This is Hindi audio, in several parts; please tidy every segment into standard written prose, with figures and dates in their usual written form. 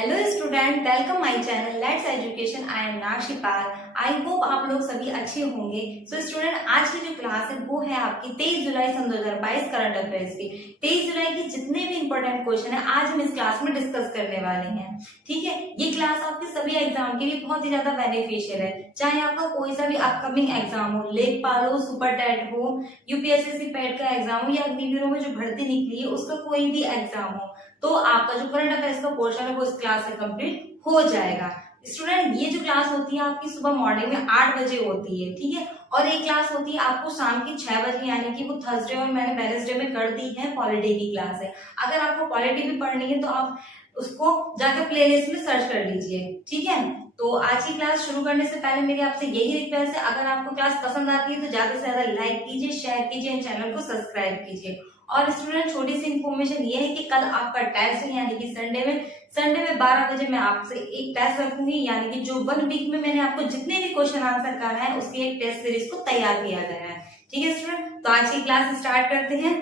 Hello student, welcome my channel let's education. I am नाशी पाल। आई होप आप लोग सभी अच्छे होंगे। सो स्टूडेंट, आज की जो क्लास है वो है आपकी 23 जुलाई सन 2022 करंट अफेयर्स की। 23 जुलाई की जितने भी इंपॉर्टेंट क्वेश्चन है आज हम इस क्लास में डिस्कस करने वाले हैं। ठीक है, ये क्लास आपके सभी एग्जाम के लिए बहुत ही ज्यादा बेनिफिशियल है। चाहे आपका कोई सा भी अपकमिंग एग्जाम हो, लेखपाल हो, सुपर टेट हो, यूपीएससी पैट का एग्जाम हो या अग्निवीरों में जो भर्ती निकली है उसका कोई भी एग्जाम हो, तो आपका जो करंट अफेयर्स का पोर्शन है वो इस क्लास से कंप्लीट हो जाएगा। स्टूडेंट, ये जो क्लास होती है आपकी सुबह मॉर्निंग में 8 बजे होती है। ठीक है, और एक क्लास होती है आपको शाम की 6 बजे, यानी कि वो थर्सडे और मैंने वेडनेसडे में कर दी है, पॉलिटी की क्लास है। अगर आपको पॉलिटी भी पढ़नी है तो आप उसको जाकर प्लेलिस्ट में सर्च कर लीजिए। ठीक है, तो आज की क्लास शुरू करने से पहले मेरी आपसे यही रिक्वेस्ट है, अगर आपको क्लास पसंद आती है तो ज्यादा से ज्यादा लाइक कीजिए, शेयर कीजिए, इन चैनल को सब्सक्राइब कीजिए। और स्टूडेंट, छोटी सी इंफॉर्मेशन ये है कि कल आपका टेस्ट है, यानी कि संडे में 12 बजे मैं आपसे एक टेस्ट रखूंगी, यानी कि जो 1 वीक में मैंने आपको जितने भी क्वेश्चन आंसर कराए हैं उसकी एक टेस्ट सीरीज को तैयार किया गया है। ठीक है स्टूडेंट, तो आज की क्लास स्टार्ट करते हैं।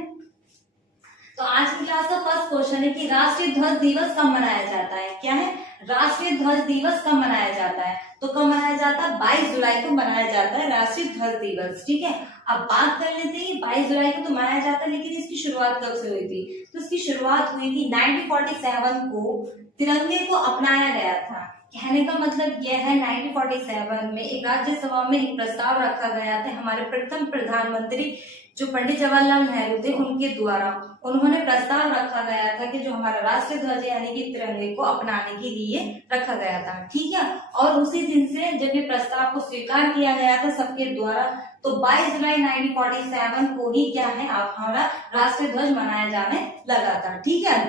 तो आज की क्लास का फर्स्ट क्वेश्चन है कि राष्ट्रीय ध्वज दिवस कब मनाया जाता है। क्या है? राष्ट्रीय ध्वज दिवस कब मनाया जाता है? तो कब मनाया जाता है? 22 जुलाई को मनाया जाता है राष्ट्रीय ध्वज दिवस। ठीक है, अब बात कर लेते हैं 22 जुलाई को तो मनाया जाता है, लेकिन इसकी शुरुआत कब से हुई थी? तो इसकी शुरुआत हुई थी 1947 को तिरंगे को अपनाया गया था। कहने का मतलब यह है 1947 में एक राज्यसभा में एक प्रस्ताव रखा गया था, हमारे प्रथम प्रधानमंत्री जो पंडित जवाहरलाल नेहरू थे उनके द्वारा उन्होंने प्रस्ताव रखा गया था कि जो हमारा राष्ट्रीय ध्वज यानी कि तिरंगे को अपनाने के लिए रखा गया था। ठीक है, और उसी दिन से जब ये प्रस्ताव को स्वीकार किया गया था सबके द्वारा, तो 22 जुलाई 1947 को ही क्या है हमारा राष्ट्रीय ध्वज मनाया जाने लगा था। ठीक है,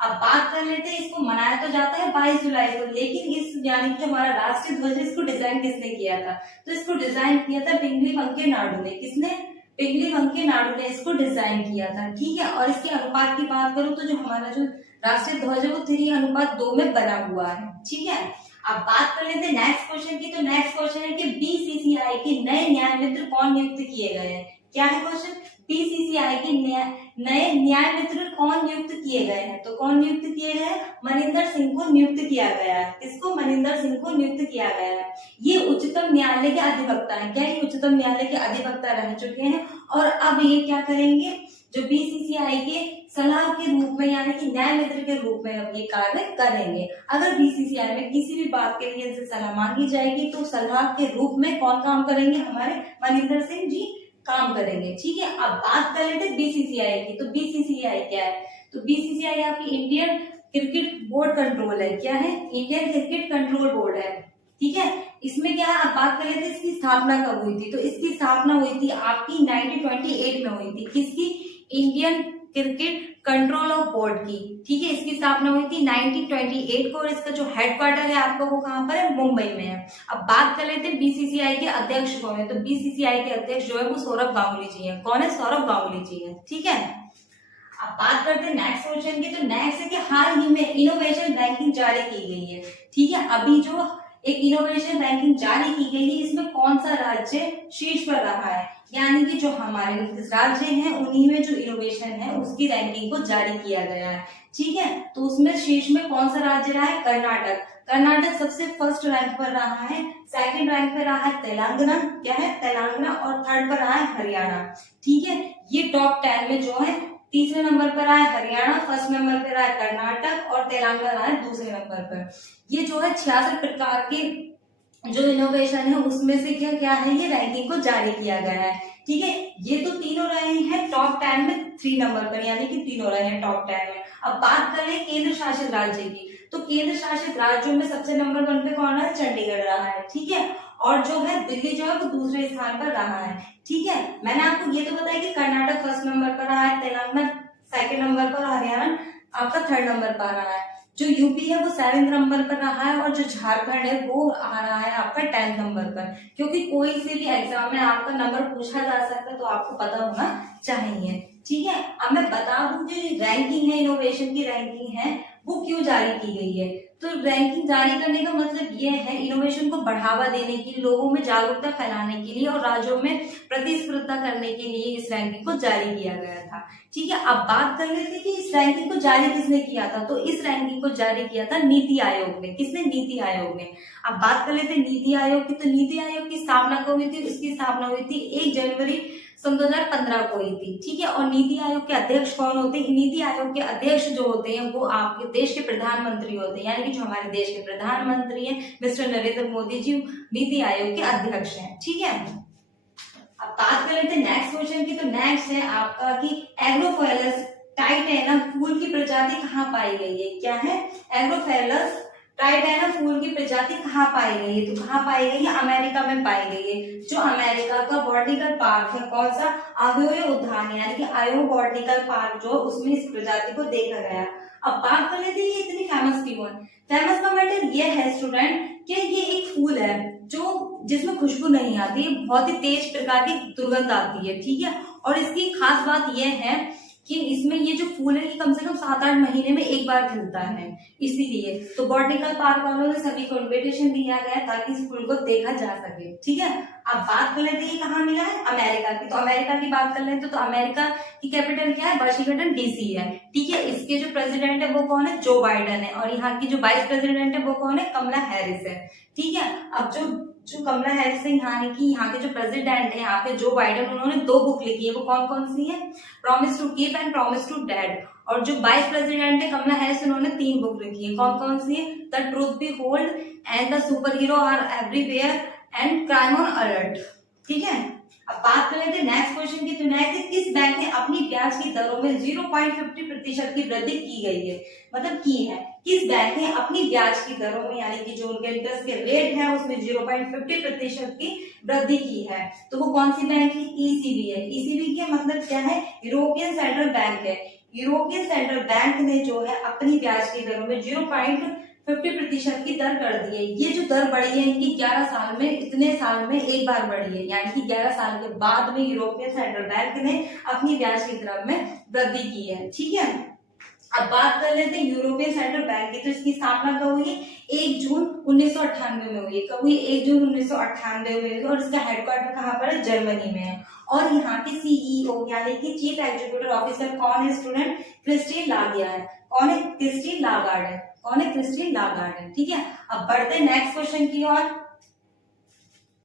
अब बात कर लेते हैं, इसको मनाया तो जाता है 22 जुलाई को, लेकिन इस यानी कि जो हमारा राष्ट्रीय ध्वज इसको डिजाइन किसने किया था? तो इसको डिजाइन किया था पिंगली वेंकैया नायडू ने। किसने? पिंगली वेंकैया नायडू ने इसको डिजाइन किया था। ठीक है, और इसके अनुपात की बात करूं तो जो हमारा जो राष्ट्रीय ध्वज है वो 3:2 में बना हुआ है। ठीक है, अब बात कर लेते हैं नेक्स्ट क्वेश्चन की। तो नेक्स्ट क्वेश्चन है कि बीसीसीआई के नए न्याय मित्र कौन नियुक्त किए गए हैं? क्या है क्वेश्चन? बीसीसीआई के नए न्याय मित्र कौन नियुक्त किए गए हैं? तो कौन नियुक्त किए गए हैं? मनिंदर सिंह को नियुक्त किया गया है। किसको? मनिंदर सिंह को नियुक्त किया गया है। ये उच्चतम न्यायालय के अधिवक्ता हैं। क्या ये उच्चतम न्यायालय के अधिवक्ता रह चुके हैं और अब ये क्या करेंगे? जो बीसीसीआई के सलाह के रूप में यानी कि न्याय मित्र के रूप में अब ये कार्य करेंगे। अगर बीसीसीआई में किसी भी बात के लिए इनसे सलाह मांगी जाएगी तो सलाह के रूप में कौन काम करेंगे? हमारे मनिंदर सिंह जी काम करेंगे। ठीक है, अब बात कर लेते हैं बीसीसीआई की। तो बीसीसीआई क्या है? तो बीसीसीआई आपकी इंडियन क्रिकेट बोर्ड कंट्रोल है। क्या है? इंडियन क्रिकेट कंट्रोल बोर्ड है। ठीक है, इसमें क्या है, आप बात कर लेते हैं इसकी स्थापना कब हुई थी? तो इसकी स्थापना हुई थी आपकी 1928 में हुई थी। किसकी? Indian cricket control of board की। ठीक है, इसकी स्थापना हुई थी 1928 को और इसका जो हेडक्वार्टर है आपका वो कहाँ पर है? मुंबई में है। अब बात कर लेते हैं बीसीसीआई के अध्यक्ष कौन है। तो बीसीसीआई के अध्यक्ष जो है वो सौरभ गांगुली जी हैं। कौन है? सौरभ गांगुली जी हैं। ठीक है, अब बात करते हैं नेक्स्ट क्वेश्चन की। तो नेक्स्ट है कि हाल ही में इनोवेशन रैंकिंग जारी की गई है। ठीक है, अभी जो एक इनोवेशन रैंकिंग जारी की गई है इसमें कौन सा राज्य शीर्ष पर रहा है? यानी कि जो हमारे राज्य हैं उन्हीं में जो इनोवेशन है उसकी रैंकिंग को जारी किया गया है। ठीक है, तो उसमें शीर्ष में कौन सा राज्य रहा है? कर्नाटक। कर्नाटक सबसे फर्स्ट रैंक पर रहा है। सेकंड रैंक पर रहा है तेलंगाना। क्या है? तेलंगाना। और थर्ड पर रहा है हरियाणा। ठीक है, ये टॉप 10 में जो है तीसरे नंबर पर आया हरियाणा, फर्स्ट नंबर पर आया कर्नाटक और तेलंगाना है दूसरे नंबर पर। ये जो है 66 प्रकार के जो इनोवेशन है उसमें से क्या क्या है, ये रैंकिंग को जारी किया गया है। ठीक है, ये तो तीनों रहे हैं टॉप 10 में 3 नंबर पर, यानी कि तीनों रहे हैं टॉप 10 में। अब बात करें केंद्र शासित राज्य की। तो केंद्र शासित राज्यों में सबसे नंबर 1 पे कौन है? चंडीगढ़ रहा है। ठीक है, और जो है दिल्ली जो है वो दूसरे स्थान पर रहा है। ठीक है, मैंने आपको ये तो बताया कि कर्नाटक फर्स्ट नंबर पर रहा है, तेलंगाना सेकंड नंबर पर, हरियाणा आपका थर्ड नंबर पर रहा है। जो यूपी है वो 7th नंबर पर रहा है और जो झारखंड है वो आ रहा है आपका 10th नंबर पर। क्योंकि कोई से भी एग्जाम में आपका नंबर पूछा जा सकता है तो आपको पता होना चाहिए। ठीक है, अब मैं बता दूं जो रैंकिंग है, इनोवेशन की रैंकिंग है वो क्यों जारी की गई है। तो रैंकिंग जारी करने का मतलब यह है इनोवेशन को बढ़ावा देने के लिए, लोगों में जागरूकता फैलाने के लिए और राज्यों में प्रतिस्पर्धा करने के लिए इस रैंकिंग को जारी किया गया था। ठीक है, अब बात कर लेते हैं कि इस रैंकिंग को जारी किसने किया था। तो इस रैंकिंग को जारी किया था नीति आयोग ने। किसने? नीति आयोग ने। अब बात कर लेते हैं नीति आयोग की। तो नीति आयोग की स्थापना कब हुई थी? उसकी स्थापना हुई थी 1 जनवरी सन 2015 को हुई थी। ठीक है, और नीति आयोग के अध्यक्ष कौन होते हैं? नीति आयोग के अध्यक्ष जो होते हैं वो आपके देश के प्रधानमंत्री होते हैं, यानी कि जो हमारे देश के प्रधानमंत्री हैं मिस्टर नरेंद्र मोदी जी नीति आयोग के अध्यक्ष हैं। ठीक है, अब बात कर लेते हैं नेक्स्ट क्वेश्चन की। तो नेक्स्ट है आपका कि एग्रोफोएलस टाइटेना फूल की प्रजाति कहाँ पाई गई है? क्या है? एग्रोफोएलस टाइटेना फूल की प्रजाति कहाँ पाई गई है? तो कहाँ पाई गई है? अमेरिका में पाई गई है। जो अमेरिका का बॉटनिकल पार्क है, कौन सा? आयोवा उद्यान, यानी कि आयोवा बॉटनिकल पार्क जो उसमें इस प्रजाति को देखा गया। अब बात कर लेते हैं ये इतनी फेमस क्यों है। फेमस का मैटर ये है स्टूडेंट कि ये एक फूल है जो जिसमें खुशबू नहीं आती है, बहुत ही तेज प्रकार की दुर्गंध आती है। ठीक है, और इसकी खास बात यह है कि इसमें ये जो फूल है ये कम से कम 7-8 महीने में एक बार खिलता है, इसीलिए तो बॉटनिकल पार्क वालों ने सभी को इन्विटेशन दिया गया ताकि इस फूल को देखा जा सके। ठीक है, अब बात कर लेते हैं ये कहाँ मिला है? अमेरिका की। तो अमेरिका की बात कर लेते तो अमेरिका की कैपिटल क्या है? वाशिंगटन डीसी है। ठीक है, इसके जो प्रेसिडेंट है वो कौन है? जो बाइडेन है। और यहाँ की जो वाइस प्रेसिडेंट है वो कौन है? कमला हैरिस है। ठीक है, अब जो कमला हैरिस है यहाँ के जो प्रेसिडेंट है यहाँ पे जो बाइडेन, उन्होंने 2 बुक लिखी है। वो कौन कौन सी है? Promise to keep and promise to dad. और जो वाइस प्रेसिडेंट है कमला हैरिस, उन्होंने 3 बुक लिखी है। कौन कौन सी है? The truth be hold and the super hero are everywhere and crime on alert. ठीक है, अब बात कर लेते हैं नेक्स्ट क्वेश्चन की। तो नेक्स्ट, किस बैंक ने अपनी ब्याज की दरों में 0.50% की वृद्धि की गई है? मतलब की है, किस बैंक ने अपनी ब्याज की दरों में, यानी कि जो उनके इंटरेस्ट के रेट है उसमें 0.50% की वृद्धि की है? तो वो कौन सी बैंक है? ईसीबी है। ईसीबी का मतलब क्या है? यूरोपियन सेंट्रल बैंक है। यूरोपियन सेंट्रल बैंक ने जो है अपनी ब्याज की दरों में 0.50% की दर कर दी है। ये जो दर बढ़ी है इनकी 11 साल में, इतने साल में एक बार बढ़ी है, यानी कि 11 साल के बाद में यूरोपियन सेंट्रल बैंक ने अपनी ब्याज की दर में वृद्धि की है। ठीक है, अब बात कर लेते हैं यूरोपियन सेंट्रल बैंक की। तो इसकी स्थापना कब हुई है? 1 जून 1998 में हुई है। कब हुई? 1 जून 1998 में हुई। और इसका हेडक्वार्टर कहाँ पर है? जर्मनी में है। और यहाँ के सीईओ यानी कि चीफ एग्जीक्यूटिव ऑफिसर कौन है स्टूडेंट? क्रिस्टीन लागार्ड है। कौन है? क्रिस्टीन लागार्ड है। कौन है? क्रिस्टीन लागार्ड है। ठीक है, अब बढ़ते हैं नेक्स्ट क्वेश्चन की ओर।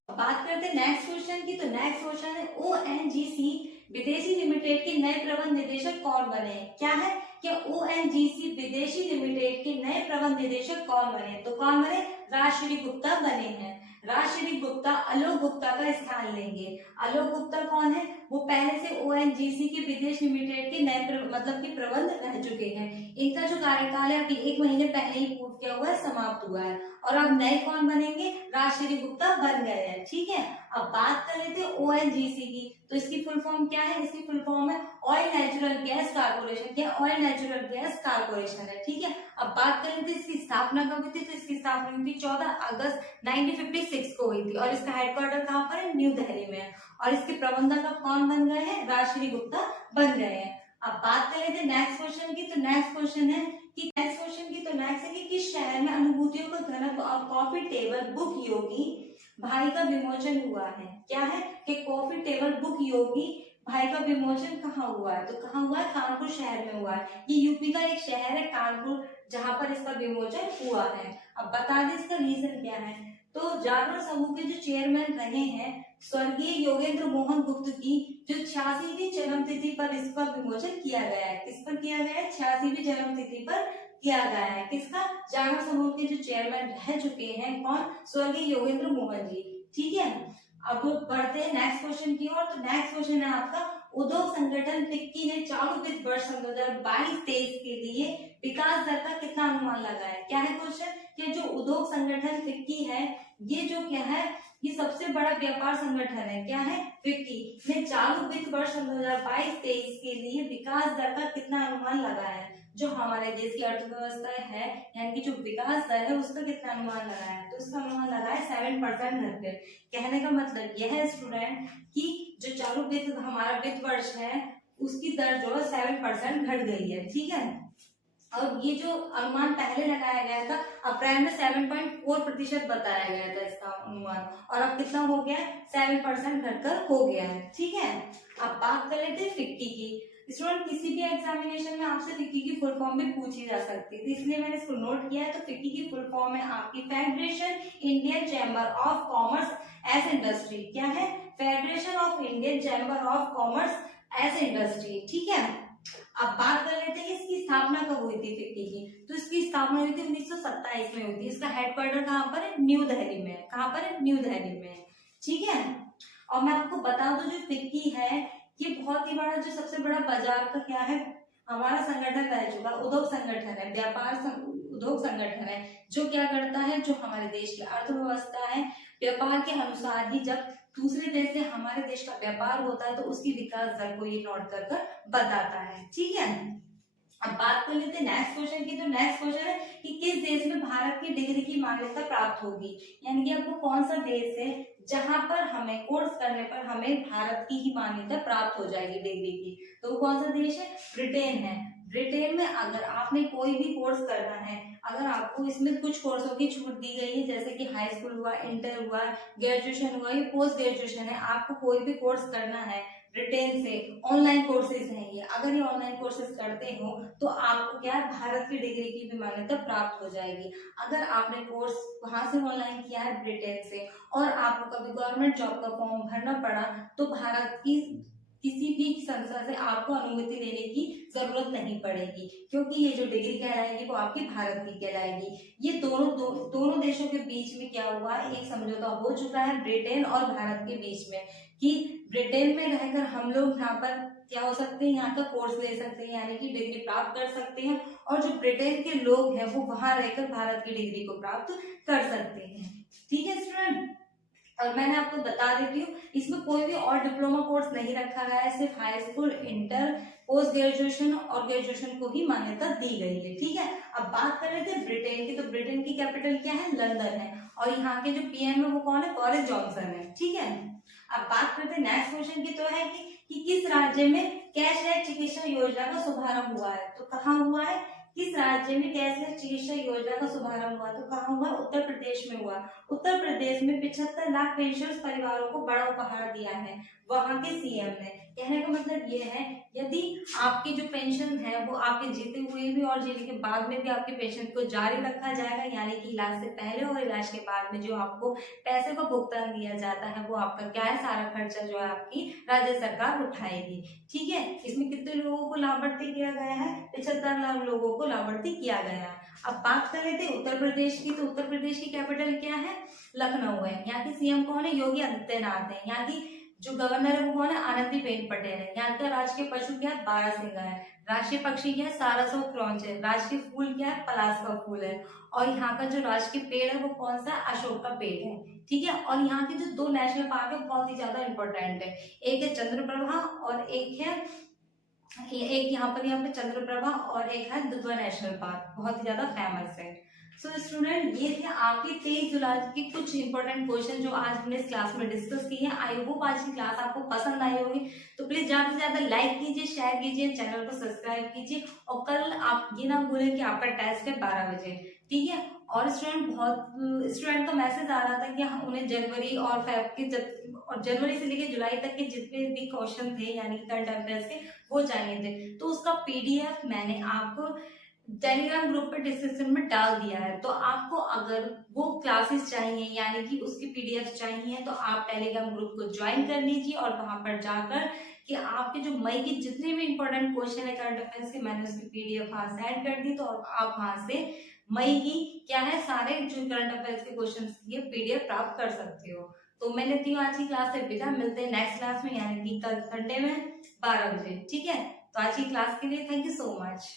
बात करते हैं नेक्स्ट क्वेश्चन की। तो नेक्स्ट क्वेश्चन है ओएनजीसी विदेशी लिमिटेड के नए प्रबंध निदेशक कौन बने? क्या है कि ओएनजीसी विदेशी लिमिटेड के नए प्रबंध निदेशक कौन बने? तो कौन बने? राजश्री गुप्ता बने हैं। राजश्री गुप्ता आलोक गुप्ता का स्थान लेंगे। आलोक गुप्ता कौन है? वो पहले से ओएनजीसी के विदेश लिमिटेड के नए मतलब के प्रबंध रह चुके हैं। इनका जो कार्यकाल है अभी 1 महीने पहले ही पूर्ण किया हुआ है, समाप्त हुआ है। और अब नए कौन बनेंगे? राजश्री गुप्ता बन गए हैं। ठीक है, अब बात कर लेते हैं ओएनजीसी की। तो इसकी फुल फॉर्म क्या है? इसकी फुल फॉर्म है ऑयल नेचुरल गैस कारपोरेशन। क्या? ऑयल नेचुरल गैस कारपोरेशन है। ठीक है, अब बात करें तो इसकी स्थापना कब हुई थी? तो इसकी स्थापना हुई थी 14 अगस्त 1956 को हुई थी। और इसका हेडक्वार्टर कहाँ पर है? न्यू दिल्ली में है। और इसके प्रबंधक अब कौन बन गए हैं? राजश्री गुप्ता बन गए हैं। अब बात कर लेते हैं नेक्स्ट क्वेश्चन की। तो नेक्स्ट क्वेश्चन है कि किस शहर में अनुभूतियों का घनत्व और कॉफी टेबल बुक योगी भाई का विमोचन हुआ है? क्या है कि कॉफी टेबल बुक योगी भाई का विमोचन कहाँ हुआ है? तो कहाँ हुआ है? कानपुर शहर में हुआ है। ये यूपी का एक शहर है कानपुर, जहां पर इसका विमोचन हुआ है। अब बता दें इसका रीजन क्या है। तो जागरण समूह के जो चेयरमैन रहे हैं स्वर्गीय योगेंद्र मोहन गुप्त की जो 86वीं जन्म तिथि पर इसका विमोचन किया गया है। किस पर किया गया है? 86वीं जन्म तिथि पर किया गया है। किसका? जागरण समूह के जो चेयरमैन रह चुके हैं कौन? स्वर्गीय योगेंद्र मोहन जी। ठीक है, अब बढ़ते हैं नेक्स्ट क्वेश्चन की ओर। तो नेक्स्ट क्वेश्चन है आपका उद्योग संगठन फिक्की ने चालू वित्त वर्ष 2022-23 के लिए विकास दर का कितना अनुमान लगाया? क्या है क्वेश्चन? कि जो उद्योग संगठन फिक्की है ये जो क्या है? ये सबसे बड़ा व्यापार संगठन है। क्या है? फिक्की ने चालू वित्त वर्ष 2022-23 के लिए विकास दर का कितना अनुमान लगाया है? जो हमारे देश की अर्थव्यवस्था है यानी कि जो विकास दर है उसका कितना अनुमान लगाया है? तो इसका अनुमान लगाया 7% घट गए। कहने का मतलब यह है स्टूडेंट कि जो चालू हमारा वित्त वर्ष है उसकी दर जो है 7% घट गई है। ठीक है, और ये जो अनुमान पहले लगाया गया था अप्रैल में 7.4% बताया गया था इसका अनुमान, और अब कितना हो गया है, 7% घटकर हो गया है। ठीक है, अब बात कर लेते हैं फिक्की की। स्टूडेंट किसी भी एग्जामिनेशन में आपसे फिक्की की फुल फॉर्म भी पूछी जा सकती है, तो इसलिए मैंने इसको नोट किया है। तो फिक्की की फुल फॉर्म है आपकी federation Indian chamber of commerce as industry. क्या है, federation of Indian chamber of commerce as industry. ठीक है, अब बात कर लेते हैं इसकी स्थापना कब हुई थी फिक्की की। तो इसकी स्थापना हुई थी 1927 में हुई थी। इसका हेडक्वार्टर कहाँ पर है, न्यू दिल्ली में है। कहाँ पर है, न्यू दिल्ली में है। ठीक है, और मैं आपको बता दूं जो फिक्की है ये बहुत ही बड़ा, जो सबसे बड़ा बाजार का क्या है हमारा संगठन रह चुका, उद्योग संगठन है, उद्योग संगठन है, जो क्या करता है, जो हमारे देश की अर्थव्यवस्था है, व्यापार के अनुसार ही जब दूसरे देश से हमारे देश का व्यापार होता है तो उसकी विकास दर को ये नोट कर बताता है। ठीक है, अब बात कर लेते हैं नेक्स्ट क्वेश्चन की। तो नेक्स्ट क्वेश्चन है कि किस देश में भारत की डिग्री की मान्यता प्राप्त होगी, यानी कि आपको कौन सा देश है जहां पर हमें कोर्स करने पर हमें भारत की ही मान्यता प्राप्त हो जाएगी डिग्री की। तो वो कौन सा देश है, ब्रिटेन है। ब्रिटेन में अगर आपने कोई भी कोर्स करना है, अगर आपको इसमें कुछ कोर्सों की छूट दी गई है, जैसे कि हाई स्कूल हुआ, इंटर हुआ, ग्रेजुएशन हुआ, ये पोस्ट ग्रेजुएशन है, आपको कोई भी कोर्स करना है ब्रिटेन से, ऑनलाइन कोर्सेज हैं ये, अगर ये ऑनलाइन कोर्सेज करते हो तो आपको क्या है, भारत की डिग्री की भी मान्यता प्राप्त हो जाएगी। अगर आपने कोर्स वहां से ऑनलाइन किया है ब्रिटेन से और आपको कभी गवर्नमेंट जॉब का फॉर्म भरना पड़ा तो भारत की किसी भी संस्था से आपको अनुमति लेने की जरूरत नहीं पड़ेगी, क्योंकि ये जो डिग्री कहलाएगी वो आपकी भारत की कहलाएगी। ये दोनों देशों के बीच में क्या हुआ, एक समझौता हो चुका है ब्रिटेन और भारत के बीच में, कि ब्रिटेन में रहकर हम लोग यहाँ पर क्या हो सकते हैं, यहाँ का कोर्स ले सकते हैं, यानी कि डिग्री प्राप्त कर सकते हैं, और जो ब्रिटेन के लोग हैं वो वहां रहकर भारत की डिग्री को प्राप्त कर सकते हैं। ठीक है स्टूडेंट, और मैंने आपको बता देती हूँ इसमें कोई भी और डिप्लोमा कोर्स नहीं रखा गया है, सिर्फ high school, inter, post graduation और ग्रेजुएशन को ही मान्यता दी गई है। ठीक है, अब बात कर लेते हैं ब्रिटेन की। तो ब्रिटेन की कैपिटल क्या है, लंदन है, और यहाँ के जो पीएम है वो कौन है, बोरिस जॉनसन है। ठीक है, अब बात करते हैं नेक्स्ट क्वेश्चन की। तो है कि किस राज्य में कैशलेस चिकित्सा योजना का शुभारंभ हुआ है। तो कहाँ हुआ है, किस राज्य में कैशलेस चिकित्सा योजना का शुभारंभ हुआ, तो कहाँ हुआ, उत्तर प्रदेश में हुआ। उत्तर प्रदेश में 75 लाख पेंशनर्स परिवारों को बड़ा उपहार दिया है वहां के सीएम ने। कहने का मतलब ये है, यदि आपकी जो पेंशन है वो आपके जीते हुए भी और जीने के बाद में भी आपकी पेंशन को जारी रखा जाएगा, यानी कि इलाज से पहले और इलाज के बाद में जो आपको पैसे का भुगतान दिया जाता है वो आपका क्या है, सारा खर्चा जो है आपकी राज्य सरकार उठाएगी। ठीक है, इसमें कितने लोगों को लाभार्थी किया गया है, 75 लाख लोगों को लाभार्थी किया गया है। अब बात कर लेते हैं उत्तर प्रदेश की। तो उत्तर प्रदेश की कैपिटल क्या है, लखनऊ है। यहाँ की सीएम कौन है, योगी आदित्यनाथ है। यहाँ की जो गवर्नर है वो कौन है, आनंदीबेन पटेल है। यहाँ का राष्ट्रीय पशु क्या है, बारहसिंगा है। राष्ट्रीय पक्षी क्या है, सारसो क्रॉन्च है। राष्ट्रीय फूल क्या है, पलाश का फूल है। और यहाँ का जो राष्ट्रीय पेड़ है वो कौन सा, अशोक का पेड़ है। ठीक है, और यहाँ के जो 2 नेशनल पार्क है बहुत ही ज्यादा इंपॉर्टेंट है, एक है चंद्रप्रभा और एक यहाँ पे चंद्रप्रभा और एक है दुधवा नेशनल पार्क, बहुत ही ज्यादा फेमस है। सो स्टूडेंट, ये थे आपके 23 जुलाई के कुछ इंपॉर्टेंट क्वेश्चन जो आज हमने इस क्लास में डिस्कस किए हैं। आई होप आज की क्लास आपको पसंद आई होगी, तो प्लीज ज्यादा से ज्यादा लाइक कीजिए, शेयर कीजिए, चैनल को सब्सक्राइब कीजिए, और कल आप ये ना भूलें कि आपका टेस्ट है 12 बजे। ठीक है, और स्टूडेंट का मैसेज आ रहा था कि उन्हें जनवरी और जनवरी से लेकर जुलाई तक के जितने भी क्वेश्चन थे यानी कि करंट अफेयर्स के वो चाहिए थे, तो उसका पीडीएफ मैंने आपको टेलीग्राम ग्रुप पे डिस्क्रिप्शन में डाल दिया है। तो आपको अगर वो क्लासेस चाहिए यानी कि उसकी पीडीएफ चाहिए तो आप टेलीग्राम ग्रुप को ज्वाइन कर लीजिए, और वहां पर जाकर कि आपके जो मई की जितने भी इंपॉर्टेंट क्वेश्चन है करंट अफेयर्स के, मैंने उसकी पीडीएफ वहां सेंड कर दी, तो आप वहां से मई की क्या है सारे जो करंट अफेयर्स के क्वेश्चन की पीडीएफ प्राप्त कर सकते हो। तो मैं लेती हूँ आज की क्लास से विदा, मिलते हैं नेक्स्ट क्लास में यानी कि कल संडे में 12 बजे। ठीक है, तो आज की क्लास के लिए थैंक यू सो मच।